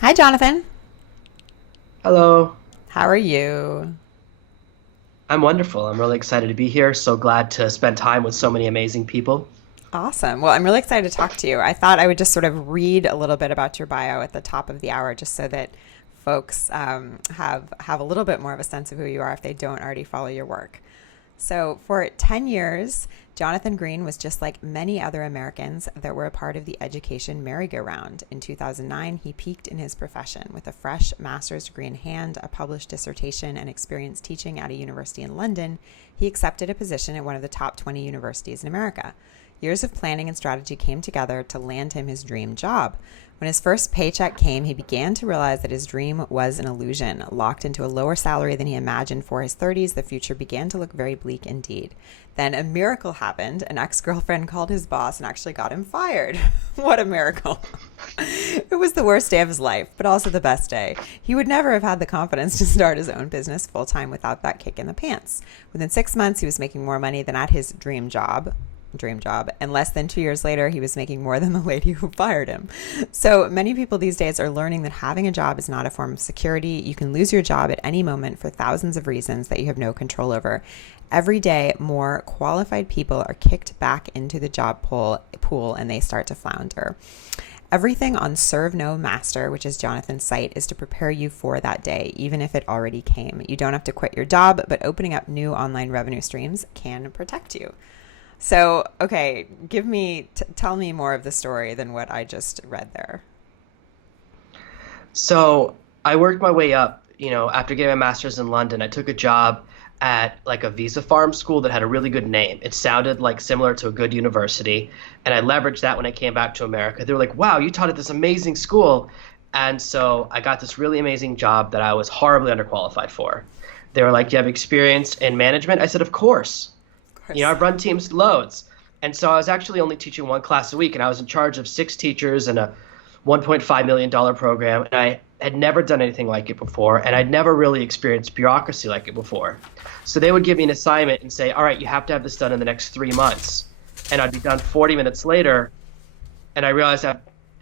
Hi, Jonathan. Hello. How are you? I'm wonderful. I'm really excited to be here. So glad to spend time with so many amazing people. Awesome. Well, I'm really excited to talk to you. I thought I would just sort of read a little bit about your bio at the top of the hour, just so that folks have a little bit more of a sense of who you are if they don't already follow your work. So, for 10 years, Jonathan Green was just like many other Americans that were a part of the education merry-go-round. In 2009, he peaked in his profession with a fresh master's degree in hand, a published dissertation, and experience teaching at a university in London. He accepted a position at one of the top 20 universities in America. Years of planning and strategy came together to land him his dream job. When his first paycheck came, he began to realize that his dream was an illusion. Locked into a lower salary than he imagined for his 30s, the future began to look very bleak indeed. Then a miracle happened. An ex girlfriend called his boss and actually got him fired. What a miracle! It was the worst day of his life, but also the best day. He would never have had the confidence to start his own business full time without that kick in the pants. Within 6 months, he was making more money than at his dream job, and less than 2 years later he was making more than the lady who fired him. So many people these days are learning that having a job is not a form of security. You can lose your job at any moment for thousands of reasons that you have no control over. Every day more qualified people are kicked back into the job pool and they start to flounder. Everything on Serve No Master, which is Jonathan's site, is to prepare you for that day, even if it already came. You don't have to quit your job, but opening up new online revenue streams can protect you. So, okay, tell me more of the story than what I just read there. So I worked my way up, after getting my master's in London. I took a job at like a visa farm school that had a really good name. It sounded like similar to a good university. And I leveraged that when I came back to America. They were like, wow, you taught at this amazing school. And so I got this really amazing job that I was horribly underqualified for. They were like, do you have experience in management? I said, of course. Of course. I've run teams loads. And so I was actually only teaching one class a week, and I was in charge of six teachers and a $1.5 million program. And I had never done anything like it before, and I'd never really experienced bureaucracy like it before. So they would give me an assignment and say, all right, you have to have this done in the next 3 months. And I'd be done 40 minutes later, and I realized I have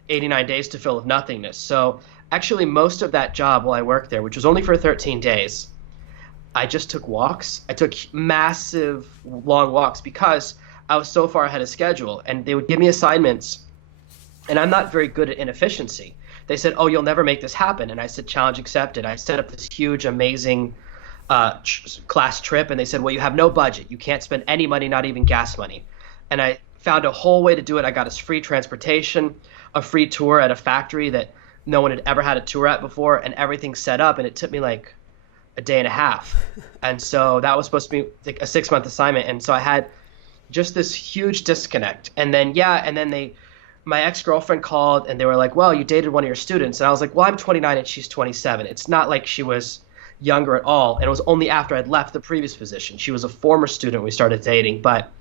89 days to fill with nothingness. So actually, most of that job while I worked there, which was only for 13 days, I just took walks. I took massive long walks because I was so far ahead of schedule. And they would give me assignments, and I'm not very good at inefficiency. They said, "Oh, you'll never make this happen." And I said, "Challenge accepted." I set up this huge, amazing class trip, and they said, "Well, you have no budget. You can't spend any money, not even gas money." And I found a whole way to do it. I got us free transportation, a free tour at a factory that no one had ever had a tour at before, and everything set up. And it took me like a day and a half. And so that was supposed to be like a 6 month assignment. And so I had just this huge disconnect. And then, yeah, and then my ex-girlfriend called and they were like, well, you dated one of your students. And I was like, well, I'm 29 and she's 27. It's not like she was younger at all. And it was only after I'd left the previous position. She was a former student we started dating, but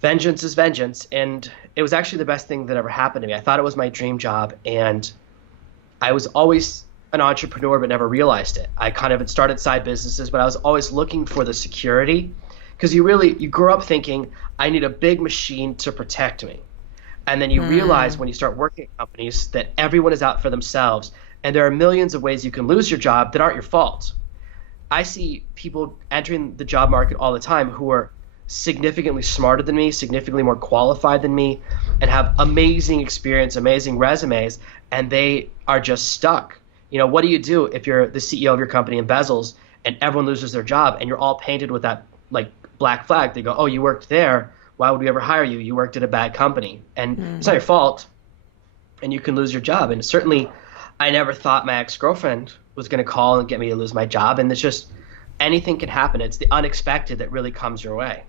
vengeance is vengeance. And it was actually the best thing that ever happened to me. I thought it was my dream job, and I was always an entrepreneur but never realized it. I kind of had started side businesses, but I was always looking for the security because you grow up thinking I need a big machine to protect me. And then you realize Hmm. when you start working at companies that everyone is out for themselves, and there are millions of ways you can lose your job that aren't your fault. I see people entering the job market all the time who are significantly smarter than me, significantly more qualified than me, and have amazing experience, amazing resumes, and they are just stuck. What do you do if you're the CEO of your company embezzles and everyone loses their job and you're all painted with that like black flag? They go, "Oh, you worked there. Why would we ever hire you? You worked at a bad company." And it's not Hmm. your fault, and you can lose your job. And certainly, I never thought my ex-girlfriend was going to call and get me to lose my job. And it's just anything can happen. It's the unexpected that really comes your way.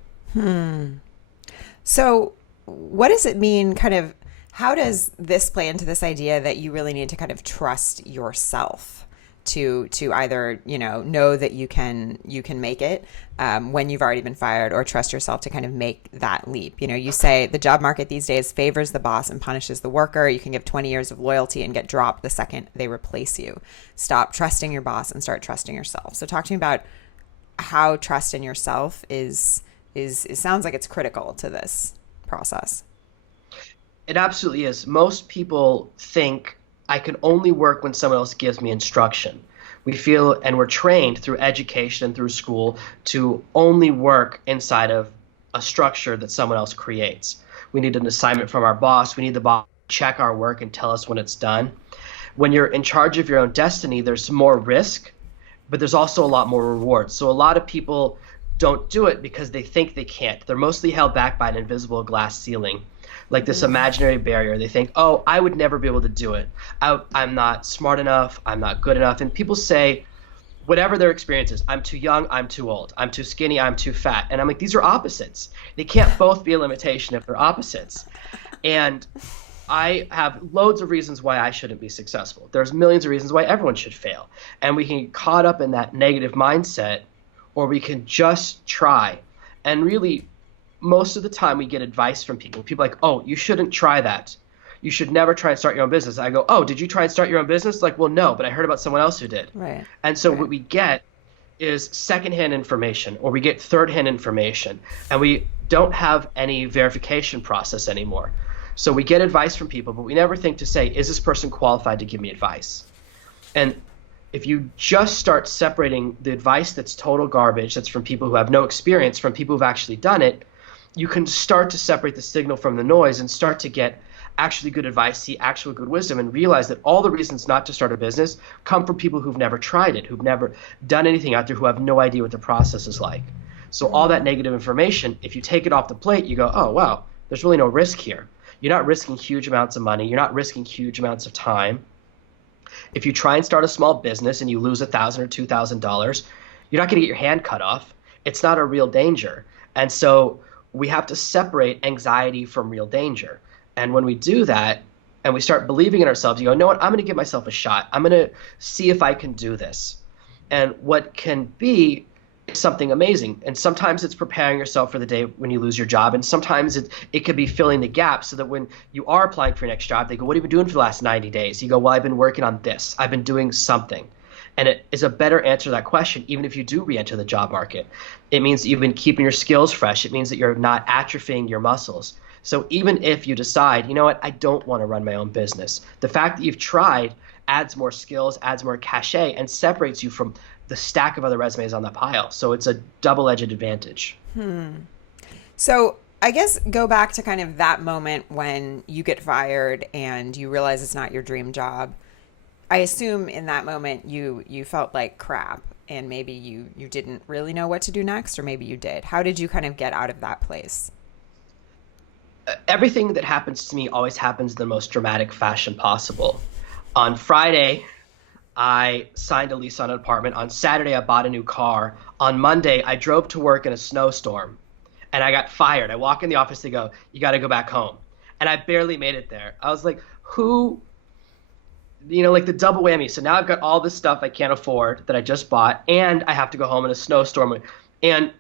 So, what does it mean, kind of, how does this play into this idea that you really need to kind of trust yourself to either, know that you can make it when you've already been fired, or trust yourself to kind of make that leap? You say the job market these days favors the boss and punishes the worker. You can give 20 years of loyalty and get dropped the second they replace you. Stop trusting your boss and start trusting yourself. So talk to me about how trust in yourself is it sounds like it's critical to this process. It absolutely is. Most people think I can only work when someone else gives me instruction. We feel, and we're trained through education and through school to only work inside of a structure that someone else creates. We need an assignment from our boss. We need the boss to check our work and tell us when it's done. When you're in charge of your own destiny, there's more risk, but there's also a lot more reward. So a lot of people don't do it because they think they can't. They're mostly held back by an invisible glass ceiling, like this imaginary barrier. They think, oh, I would never be able to do it. I'm not smart enough. I'm not good enough. And people say, whatever their experience is, I'm too young, I'm too old, I'm too skinny, I'm too fat. And I'm like, these are opposites. They can't both be a limitation if they're opposites. And I have loads of reasons why I shouldn't be successful. There's millions of reasons why everyone should fail. And we can get caught up in that negative mindset, or we can just try. And really, most of the time we get advice from people. People are like, oh, you shouldn't try that. You should never try and start your own business. I go, oh, did you try and start your own business? Like, well, no, but I heard about someone else who did. Right. And so right. what we get is secondhand information, or we get thirdhand information, and we don't have any verification process anymore. So we get advice from people, but we never think to say, is this person qualified to give me advice? And if you just start separating the advice that's total garbage, that's from people who have no experience, from people who've actually done it, you can start to separate the signal from the noise and start to get actually good advice, see actual good wisdom, and realize that all the reasons not to start a business come from people who've never tried it, who've never done anything out there, who have no idea what the process is like. So all that negative information, if you take it off the plate, you go, oh, wow, there's really no risk here. You're not risking huge amounts of money. You're not risking huge amounts of time. If you try and start a small business and you lose $1,000 or $2,000, you're not going to get your hand cut off. It's not a real danger. And so we have to separate anxiety from real danger. And when we do that and we start believing in ourselves, you go, you know what, I'm going to give myself a shot. I'm going to see if I can do this. And what can be something amazing. And sometimes it's preparing yourself for the day when you lose your job. And sometimes it could be filling the gap so that when you are applying for your next job, they go, what have you been doing for the last 90 days? You go, well, I've been working on this. I've been doing something. And it is a better answer to that question, even if you do re-enter the job market. It means that you've been keeping your skills fresh. It means that you're not atrophying your muscles. So even if you decide, you know what, I don't want to run my own business, the fact that you've tried adds more skills, adds more cachet, and separates you from the stack of other resumes on the pile. So it's a double-edged advantage. So I guess go back to kind of that moment when you get fired and you realize it's not your dream job. I assume in that moment you felt like crap, and maybe you didn't really know what to do next, or maybe you did. How did you kind of get out of that place? Everything that happens to me always happens in the most dramatic fashion possible. On Friday, I signed a lease on an apartment. On Saturday, I bought a new car. On Monday, I drove to work in a snowstorm, and I got fired. I walk in the office, they go, you got to go back home. And I barely made it there. I was like, who, like the double whammy. So now I've got all this stuff I can't afford that I just bought, and I have to go home in a snowstorm. And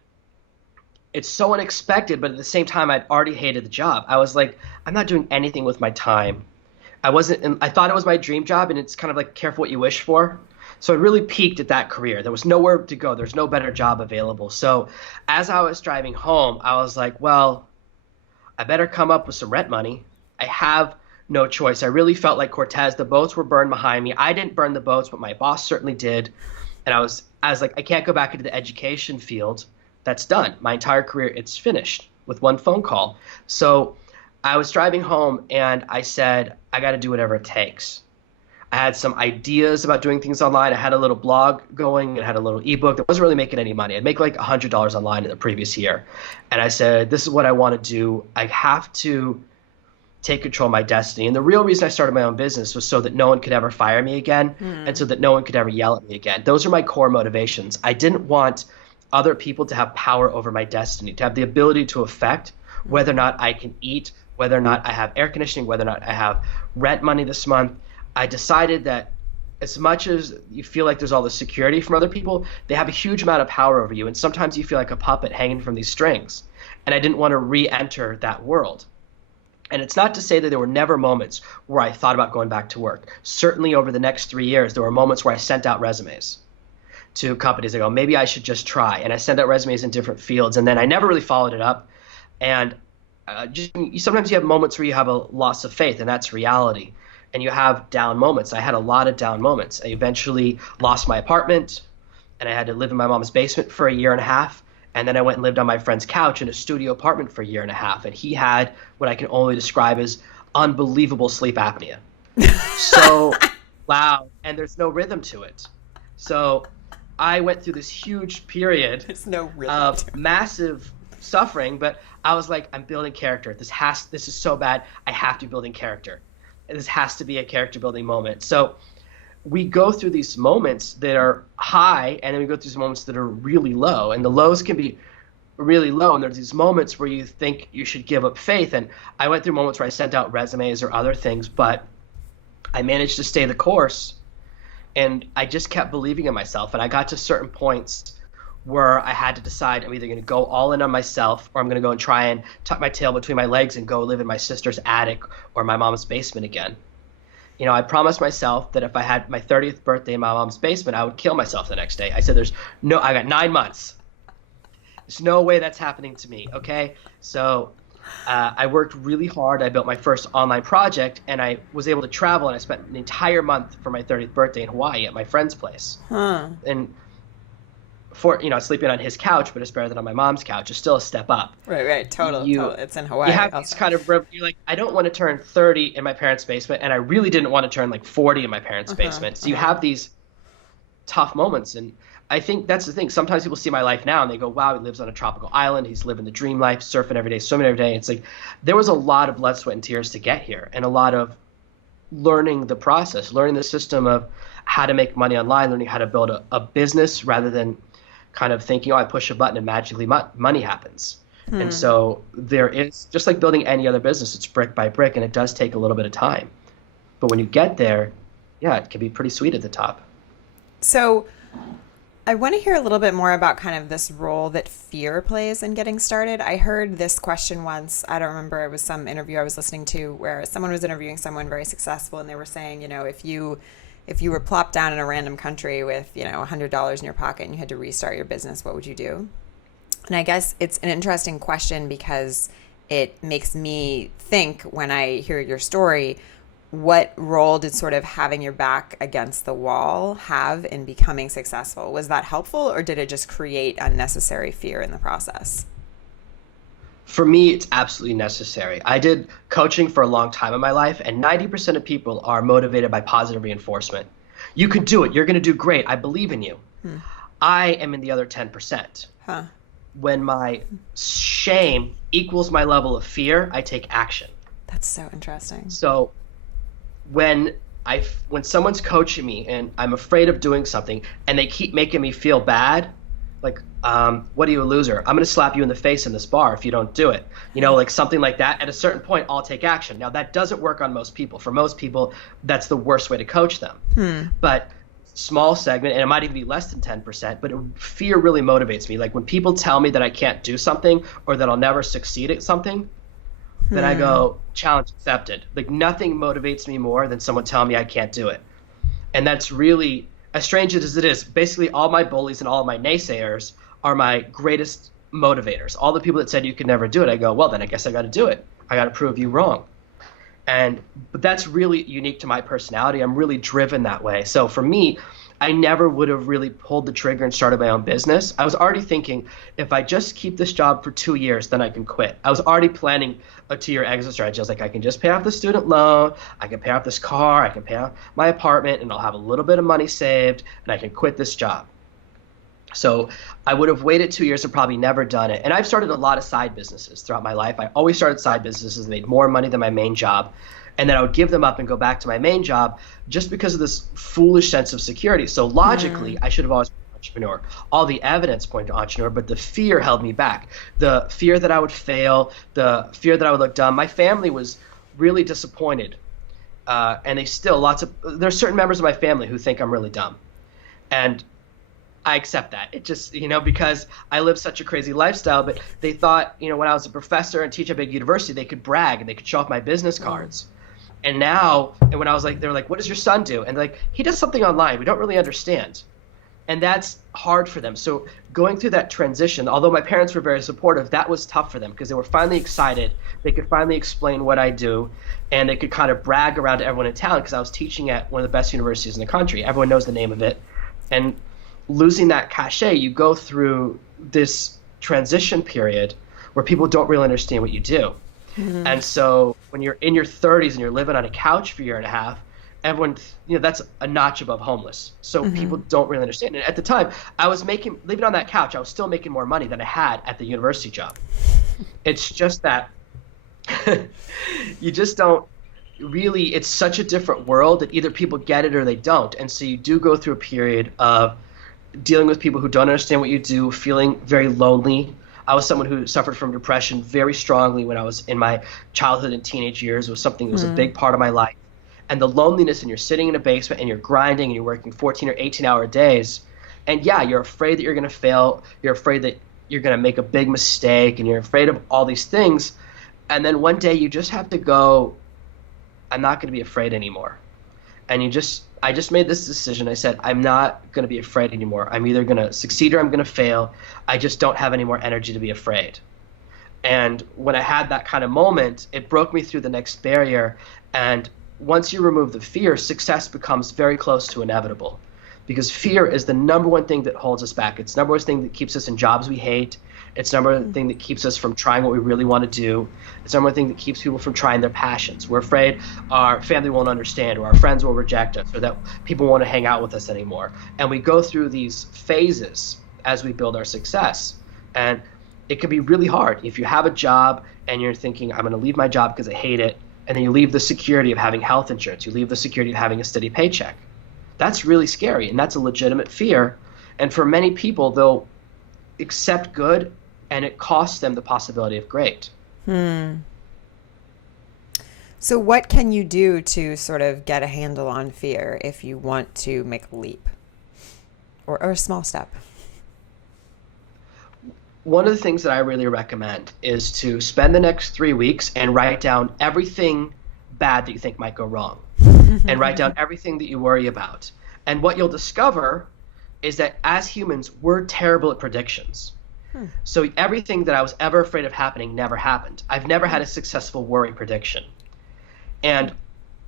it's so unexpected, but at the same time, I'd already hated the job. I was like, I'm not doing anything with my time. I thought it was my dream job, and it's kind of like careful what you wish for. So I really peaked at that career. There was nowhere to go. There's no better job available. So as I was driving home, I was like, well, I better come up with some rent money. I have no choice. I really felt like Cortez. The boats were burned behind me. I didn't burn the boats, but my boss certainly did. And I was like, I can't go back into the education field. That's done. My entire career, it's finished with one phone call. So I was driving home, and I said, I got to do whatever it takes. I had some ideas about doing things online. I had a little blog going and had a little ebook that wasn't really making any money. I'd make like $100 online in the previous year. And I said, this is what I want to do. I have to take control of my destiny. And the real reason I started my own business was so that no one could ever fire me again, and so that no one could ever yell at me again. Those are my core motivations. I didn't want other people to have power over my destiny, to have the ability to affect whether or not I can eat, whether or not I have air conditioning, whether or not I have rent money this month. I decided that as much as you feel like there's all this security from other people, they have a huge amount of power over you. And sometimes you feel like a puppet hanging from these strings. And I didn't want to re-enter that world. And it's not to say that there were never moments where I thought about going back to work. Certainly over the next 3 years, there were moments where I sent out resumes to companies. I go, maybe I should just try. And I sent out resumes in different fields. And then I never really followed it up. And sometimes you have moments where you have a loss of faith, and that's reality. and you have down moments. I had a lot of down moments. I eventually lost my apartment, and I had to live in my mom's basement for a year and a half. And then I went and lived on my friend's couch in a studio apartment for a year and a half. And he had what I can only describe as unbelievable sleep apnea. So loud, and there's no rhythm to it. So I went through this huge period There's no rhythm of massive suffering, but I was like, I'm building character. This is so bad. I have to be building character. This has to be a character building moment. So we go through these moments that are high, and then we go through these moments that are really low, and the lows can be really low, and there's these moments where you think you should give up faith. And I went through moments where I sent out resumes or other things, but I managed to stay the course, and I just kept believing in myself. And I got to certain points where I had to decide, I'm either going to go all in on myself, or I'm going to go and try and tuck my tail between my legs and go live in my sister's attic or my mom's basement again. You know, I promised myself that if I had my 30th birthday in my mom's basement, I would kill myself the next day. I said, I got 9 months. There's no way that's happening to me, okay? So I worked really hard. I built my first online project, and I was able to travel, and I spent an entire month for my 30th birthday in Hawaii at my friend's place. And sleeping on his couch, but it's better than on my mom's couch. It's still a step up. Right. Totally. It's in Hawaii. You have these kind of, you're like, I don't want to turn 30 in my parents' basement, and I really didn't want to turn like 40 in my parents' basement. So you have these tough moments, and I think that's the thing. Sometimes people see my life now and they go, wow, he lives on a tropical island. He's living the dream life, surfing every day, swimming every day. It's like there was a lot of blood, sweat, and tears to get here, and a lot of learning the process, learning the system of how to make money online, learning how to build a business rather than kind of thinking, I push a button and magically money happens. And so there is, just like building any other business, it's brick by brick, and it does take a little bit of time. But when you get there, it can be pretty sweet at the top. So I want to hear a little bit more about kind of this role that fear plays in getting started. I heard this question once. I don't remember. It was some interview I was listening to where someone was interviewing someone very successful, and they were saying, if you were plopped down in a random country with, $100 in your pocket and you had to restart your business, what would you do? And I guess it's an interesting question because it makes me think, when I hear your story, what role did sort of having your back against the wall have in becoming successful? Was that helpful, or did it just create unnecessary fear in the process? For me, it's absolutely necessary. I did coaching for a long time in my life, and 90% of people are motivated by positive reinforcement. You can do it. You're going to do great. I believe in you. I am in the other 10%. When my shame equals my level of fear, I take action. That's so interesting. So when someone's coaching me and I'm afraid of doing something and they keep making me feel bad, like, what are you, a loser? I'm going to slap you in the face in this bar if you don't do it. Like something like that. At a certain point, I'll take action. Now, that doesn't work on most people. For most people, that's the worst way to coach them. But small segment, and it might even be less than 10%, but fear really motivates me. Like when people tell me that I can't do something or that I'll never succeed at something, then I go, challenge accepted. Like nothing motivates me more than someone telling me I can't do it. And that's really, as strange as it is, basically all my bullies and all of my naysayers are my greatest motivators. All the people that said you could never do it, I go, well, then I guess I got to do it. I got to prove you wrong. But that's really unique to my personality. I'm really driven that way. So for me, I never would have really pulled the trigger and started my own business. I was already thinking, if I just keep this job for 2 years, then I can quit. I was already planning a 2-year exit strategy. I was like, I can just pay off the student loan, I can pay off this car, I can pay off my apartment, and I'll have a little bit of money saved, and I can quit this job. So I would have waited 2 years and probably never done it. And I've started a lot of side businesses throughout my life. I always started side businesses that made more money than my main job. And then I would give them up and go back to my main job just because of this foolish sense of security. So logically, I should have always been an entrepreneur. All the evidence pointed to entrepreneur, but the fear held me back. The fear that I would fail, the fear that I would look dumb. My family was really disappointed. And there's certain members of my family who think I'm really dumb. And I accept that. It just, because I live such a crazy lifestyle, but they thought, when I was a professor and teach at a big university, they could brag and they could show off my business cards. And now, when I was like, they were like, what does your son do? And they're like, he does something online. We don't really understand. And that's hard for them. So going through that transition, although my parents were very supportive, that was tough for them because they were finally excited. They could finally explain what I do, and they could kind of brag around to everyone in town because I was teaching at one of the best universities in the country. Everyone knows the name of it. And losing that cachet, you go through this transition period where people don't really understand what you do. Mm-hmm. And so when you're in your 30s and you're living on a couch for a year and a half, everyone, that's a notch above homeless. So people don't really understand. And at the time, I was living on that couch, I was still making more money than I had at the university job. It's just that you just don't really, it's such a different world that either people get it or they don't. And so you do go through a period of dealing with people who don't understand what you do, feeling very lonely. I was someone who suffered from depression very strongly when I was in my childhood and teenage years. It was something that was a big part of my life. And the loneliness, and you're sitting in a basement and you're grinding and you're working 14 or 18-hour days. And yeah, you're afraid that you're going to fail. You're afraid that you're going to make a big mistake, and you're afraid of all these things. And then one day you just have to go, I'm not going to be afraid anymore. And I just made this decision. I said, I'm not going to be afraid anymore. I'm either going to succeed or I'm going to fail. I just don't have any more energy to be afraid. And when I had that kind of moment, it broke me through the next barrier. And once you remove the fear, success becomes very close to inevitable, because fear is the number one thing that holds us back. It's the number one thing that keeps us in jobs we hate. It's the number one thing that keeps us from trying what we really want to do. It's the number one thing that keeps people from trying their passions. We're afraid our family won't understand, or our friends will reject us, or that people won't hang out with us anymore. And we go through these phases as we build our success. And it can be really hard. If you have a job and you're thinking, I'm going to leave my job because I hate it, and then you leave the security of having health insurance, you leave the security of having a steady paycheck. That's really scary, and that's a legitimate fear. And for many people, they'll accept good, and it costs them the possibility of great. So what can you do to sort of get a handle on fear if you want to make a leap or a small step? One of the things that I really recommend is to spend the next 3 weeks and write down everything bad that you think might go wrong, and write down everything that you worry about. And what you'll discover is that as humans, we're terrible at predictions. So everything that I was ever afraid of happening never happened. I've never had a successful worry prediction. And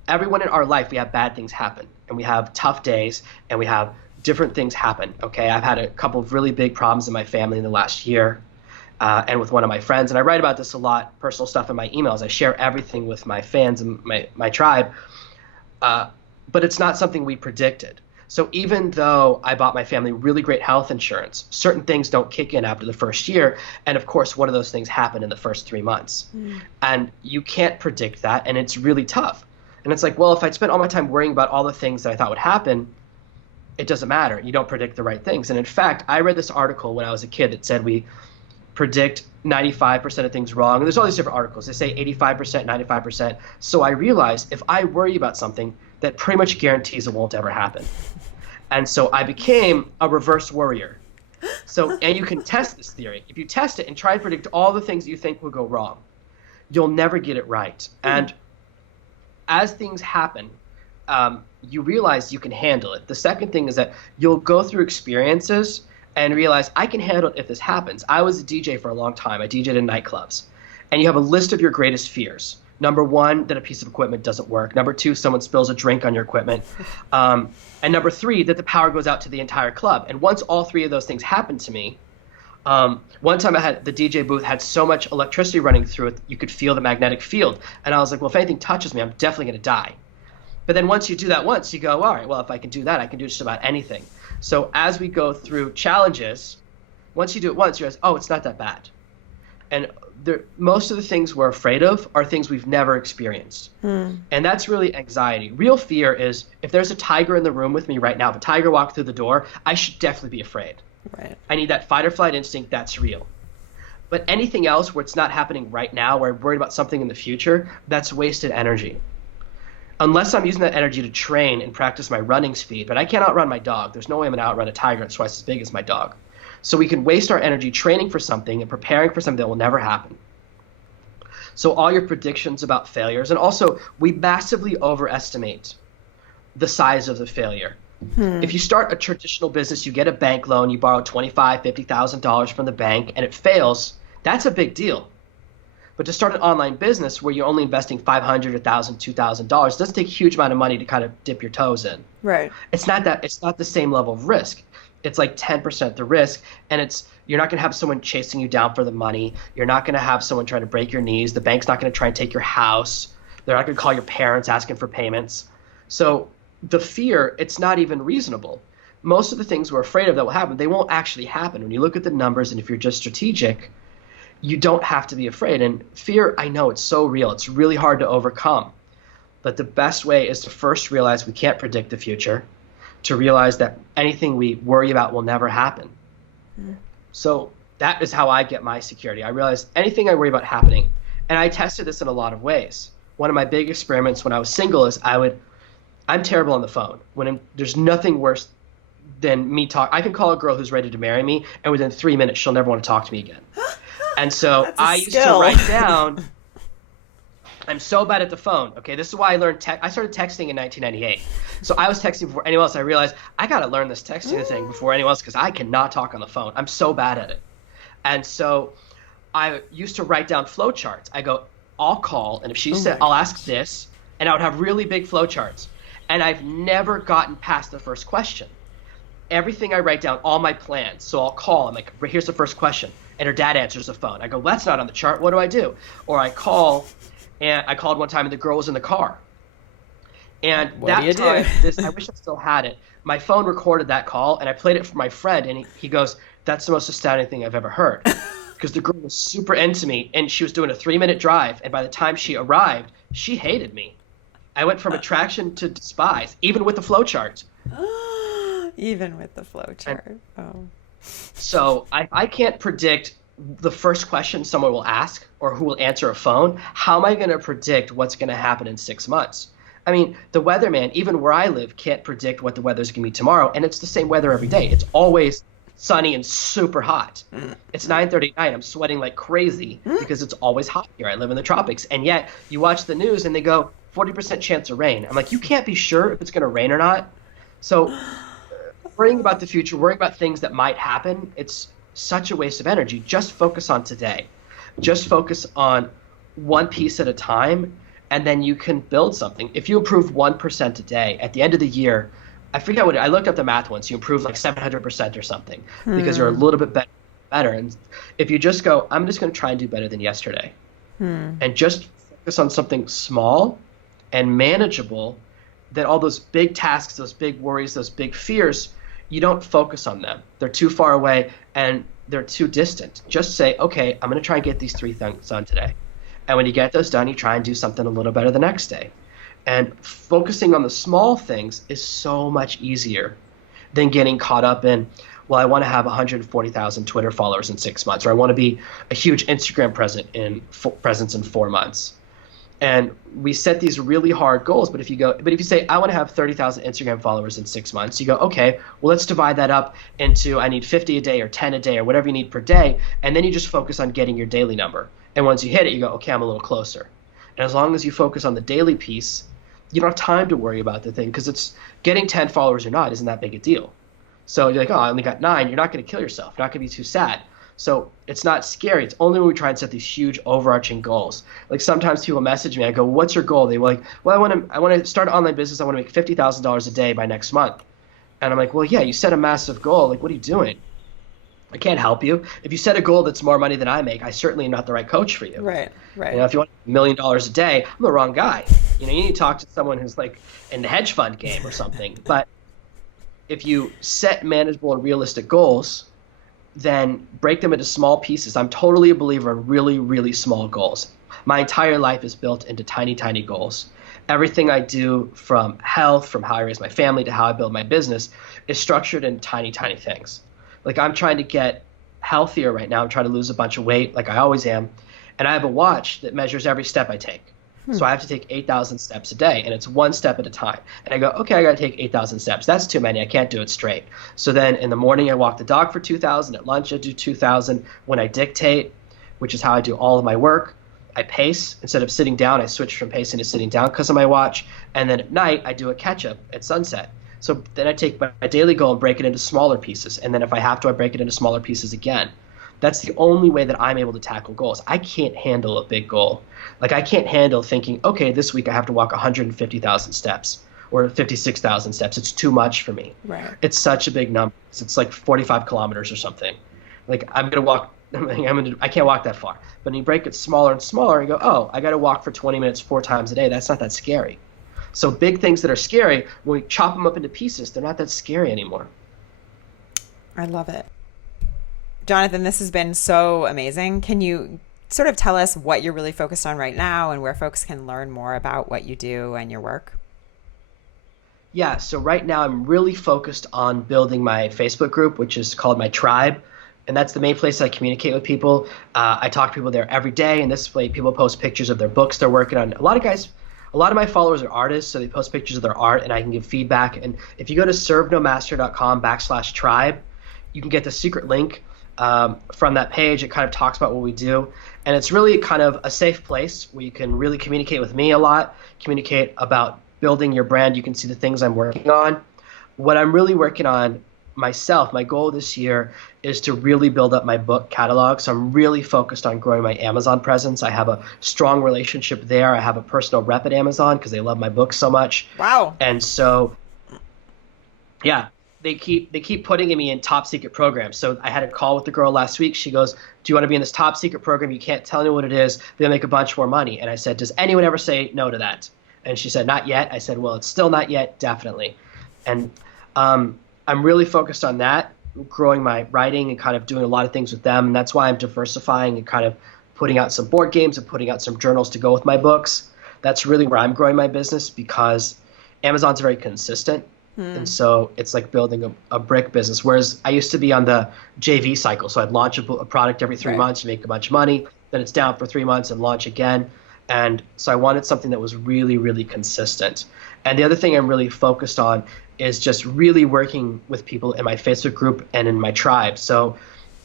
everyone in our life, we have bad things happen, and we have tough days, and we have different things happen. Okay, I've had a couple of really big problems in my family in the last year, and with one of my friends. And I write about this a lot, personal stuff in my emails. I share everything with my fans and my tribe. But it's not something we predicted. So even though I bought my family really great health insurance, certain things don't kick in after the first year. And of course, one of those things happened in the first 3 months. And you can't predict that, and it's really tough. And it's like, well, if I'd spent all my time worrying about all the things that I thought would happen, it doesn't matter. You don't predict the right things. And in fact, I read this article when I was a kid that said we predict 95% of things wrong. And there's all these different articles. They say 85%, 95%. So I realized if I worry about something, that pretty much guarantees it won't ever happen. And so I became a reverse worrier. And you can test this theory. If you test it and try to predict all the things you think will go wrong, you'll never get it right. And as things happen, you realize you can handle it. The second thing is that you'll go through experiences and realize I can handle it if this happens. I was a DJ for a long time. I DJed in nightclubs. And you have a list of your greatest fears. Number one, that a piece of equipment doesn't work. Number two, someone spills a drink on your equipment. And number three, that the power goes out to the entire club. And once all three of those things happened to me, one time the DJ booth had so much electricity running through it, you could feel the magnetic field. And I was like, well, if anything touches me, I'm definitely going to die. But then once you do that once, you go, all right, well, if I can do that, I can do just about anything. So as we go through challenges, once you do it once, you realize, oh, it's not that bad. And most of the things we're afraid of are things we've never experienced. And that's really anxiety. Real fear is if there's a tiger in the room with me right now, if a tiger walked through the door, I should definitely be afraid. Right. I need that fight or flight instinct. That's real. But anything else where it's not happening right now, where I'm worried about something in the future, that's wasted energy. Unless I'm using that energy to train and practice my running speed. But I can't outrun my dog. There's no way I'm going to outrun a tiger that's twice as big as my dog. So we can waste our energy training for something and preparing for something that will never happen. So all your predictions about failures, and also we massively overestimate the size of the failure. If you start a traditional business, you get a bank loan, you borrow $25,000, $50,000 from the bank, and it fails, that's a big deal. But to start an online business where you're only investing $500, $1,000, $2,000 doesn't take a huge amount of money to kind of dip your toes in. Right. It's not the same level of risk. It's like 10% the risk, and you're not going to have someone chasing you down for the money. You're not going to have someone trying to break your knees. The bank's not going to try and take your house. They're not going to call your parents asking for payments. So the fear, it's not even reasonable. Most of the things we're afraid of that will happen, they won't actually happen. When you look at the numbers, and if you're just strategic, you don't have to be afraid. And fear, I know it's so real. It's really hard to overcome. But the best way is to first realize we can't predict the future, to realize that anything we worry about will never happen. So that is how I get my security. I realized anything I worry about happening. And I tested this in a lot of ways. One of my big experiments when I was single is I'm terrible on the phone. There's nothing worse than me talk. I can call a girl who's ready to marry me, and within 3 minutes, she'll never want to talk to me again. And so I used to write down, I'm so bad at the phone. Okay, this is why I learned I started texting in 1998. So I was texting before anyone else. I realized I got to learn this texting thing before anyone else because I cannot talk on the phone. I'm so bad at it. And so I used to write down flow charts. I go, I'll call, and if she said, I'll ask this, and I would have really big flow charts. And I've never gotten past the first question. Everything I write down, all my plans. So I'll call. I'm like, here's the first question. And her dad answers the phone. I go, well, that's not on the chart. What do I do? Or I call, and I called one time, and the girl was in the car. And I wish I still had it. My phone recorded that call, and I played it for my friend, and he goes, that's the most astounding thing I've ever heard. Because the girl was super into me, and she was doing a 3-minute drive, and by the time she arrived, she hated me. I went from attraction to despise, even with the flow chart. Even with the flow chart. So I can't predict the first question someone will ask or who will answer a phone. How am I going to predict what's going to happen in 6 months? I mean, the weatherman, even where I live, can't predict what the weather's going to be tomorrow, and it's the same weather every day. It's always sunny and super hot. It's 9:30 at night. I'm sweating like crazy because it's always hot here. I live in the tropics, and yet you watch the news and they go 40% chance of rain. I'm like, you can't be sure if it's going to rain or not. So worrying about the future, worrying about things that might happen, it's such a waste of energy. Just focus on today. Just focus on one piece at a time, and then you can build something. If you improve 1% a day, at the end of the year, I forget what I looked up the math once. You improve like 700% or something because you're a little bit better. And if you just go, I'm just going to try and do better than yesterday, and just focus on something small and manageable, then all those big tasks, those big worries, those big fears, you don't focus on them. They're too far away and they're too distant. Just say, okay, I'm going to try and get these 3 things done today. And when you get those done, you try and do something a little better the next day. And focusing on the small things is so much easier than getting caught up in, well, I want to have 140,000 Twitter followers in 6 months, or I want to be a huge Instagram presence in 4 months. And we set these really hard goals, but if you say, I want to have 30,000 Instagram followers in 6 months, you go, okay, well, let's divide that up into I need 50 a day or 10 a day or whatever you need per day, and then you just focus on getting your daily number. And once you hit it, you go, okay, I'm a little closer. And as long as you focus on the daily piece, you don't have time to worry about the thing because it's getting 10 followers or not isn't that big a deal. So you're like, oh, I only got 9. You're not going to kill yourself. You're not going to be too sad. So it's not scary. It's only when we try and set these huge overarching goals. Like sometimes people message me. I go, what's your goal? They were like, well, I want to start an online business. I want to make $50,000 a day by next month. And I'm like, well, yeah, you set a massive goal. Like, what are you doing? I can't help you. If you set a goal that's more money than I make, I certainly am not the right coach for you. Right. If you want $1 million a day, I'm the wrong guy. You need to talk to someone who's like in the hedge fund game or something. But if you set manageable and realistic goals, then break them into small pieces. I'm totally a believer in really, really small goals. My entire life is built into tiny, tiny goals. Everything I do, from health, from how I raise my family to how I build my business, is structured in tiny, tiny things. Like I'm trying to get healthier right now. I'm trying to lose a bunch of weight like I always am. And I have a watch that measures every step I take. So I have to take 8,000 steps a day, and it's one step at a time. And I go, okay, I got to take 8,000 steps. That's too many. I can't do it straight. So then in the morning, I walk the dog for 2,000. At lunch, I do 2,000. When I dictate, which is how I do all of my work, I pace. Instead of sitting down, I switch from pacing to sitting down because of my watch. And then at night, I do a catch-up at sunset. So then I take my daily goal and break it into smaller pieces. And then if I have to, I break it into smaller pieces again. That's the only way that I'm able to tackle goals. I can't handle a big goal. Like I can't handle thinking, okay, this week I have to walk 150,000 steps or 56,000 steps. It's too much for me. Right. It's such a big number. It's like 45 kilometers or something. Like I'm going to walk, I can't walk that far. But when you break it smaller and smaller, you go, oh, I got to walk for 20 minutes 4 times a day. That's not that scary. So big things that are scary, when we chop them up into pieces, they're not that scary anymore. I love it. Jonathan, this has been so amazing. Can you sort of tell us what you're really focused on right now and where folks can learn more about what you do and your work? Yeah, so right now I'm really focused on building my Facebook group, which is called my tribe. And that's the main place I communicate with people. I talk to people there every day. And this way people post pictures of their books they're working on. A lot of my followers are artists, so they post pictures of their art and I can give feedback. And if you go to servenomaster.com/tribe, you can get the secret link from that page. It kind of talks about what we do. And it's really kind of a safe place where you can really communicate with me a lot, communicate about building your brand. You can see the things I'm working on. What I'm really working on myself, my goal this year is to really build up my book catalog. So I'm really focused on growing my Amazon presence. I have a strong relationship there. I have a personal rep at Amazon because they love my books so much. Wow. And so, yeah, they keep putting me in top secret programs. So I had a call with the girl last week. She goes, do you want to be in this top secret program? You can't tell anyone what it is. They'll make a bunch more money. And I said, does anyone ever say no to that? And she said, not yet. I said, well, it's still not yet, definitely. And I'm really focused on that, growing my writing and kind of doing a lot of things with them. And that's why I'm diversifying and kind of putting out some board games and putting out some journals to go with my books. That's really where I'm growing my business because Amazon's very consistent. And so it's like building a brick business. Whereas I used to be on the JV cycle. So I'd launch a product every 3 months, make a bunch of money. Then it's down for 3 months and launch again. And so I wanted something that was really, really consistent. And the other thing I'm really focused on is just really working with people in my Facebook group and in my tribe. So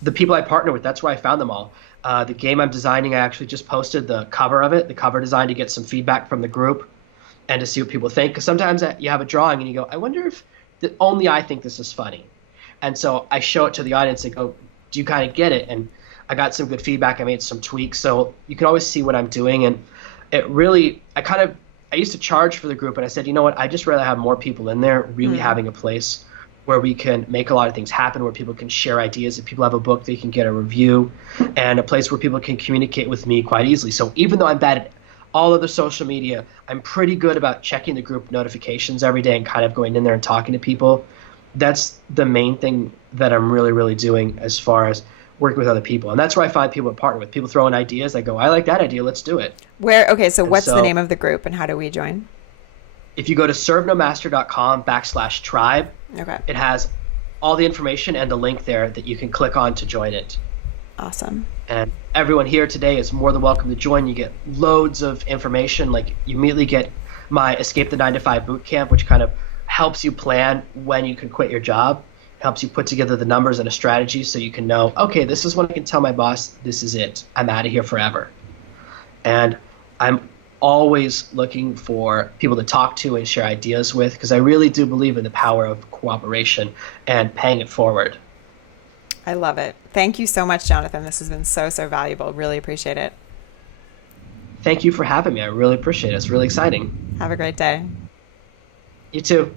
the people I partner with, that's where I found them all. The game I'm designing, I actually just posted the cover of it, the cover design, to get some feedback from the group and to see what people think. Because sometimes you have a drawing and you go, I wonder if only I think this is funny. And so I show it to the audience and go, do you kind of get it? And I got some good feedback. I made some tweaks. So you can always see what I'm doing. And it really, I used to charge for the group, and I said, you know what, I just rather have more people in there, really having a place where we can make a lot of things happen, where people can share ideas. If people have a book, they can get a review, and a place where people can communicate with me quite easily. So even though I'm bad at all other social media, I'm pretty good about checking the group notifications every day and kind of going in there and talking to people. That's the main thing that I'm really, really doing as far as working with other people. And that's where I find people to partner with. People throw in ideas. I go, I like that idea. Let's do it. So what's the name of the group and how do we join? If you go to servenomaster.com/tribe, okay, it has all the information and the link there that you can click on to join it. Awesome. And everyone here today is more than welcome to join. You get loads of information. Like you immediately get my Escape the 9-to-5 bootcamp, which kind of helps you plan when you can quit your job. Helps you put together the numbers and a strategy so you can know, okay, this is when I can tell my boss, this is it. I'm out of here forever. And I'm always looking for people to talk to and share ideas with because I really do believe in the power of cooperation and paying it forward. I love it. Thank you so much, Jonathan. This has been so, so valuable. Really appreciate it. Thank you for having me. I really appreciate it. It's really exciting. Have a great day. You too.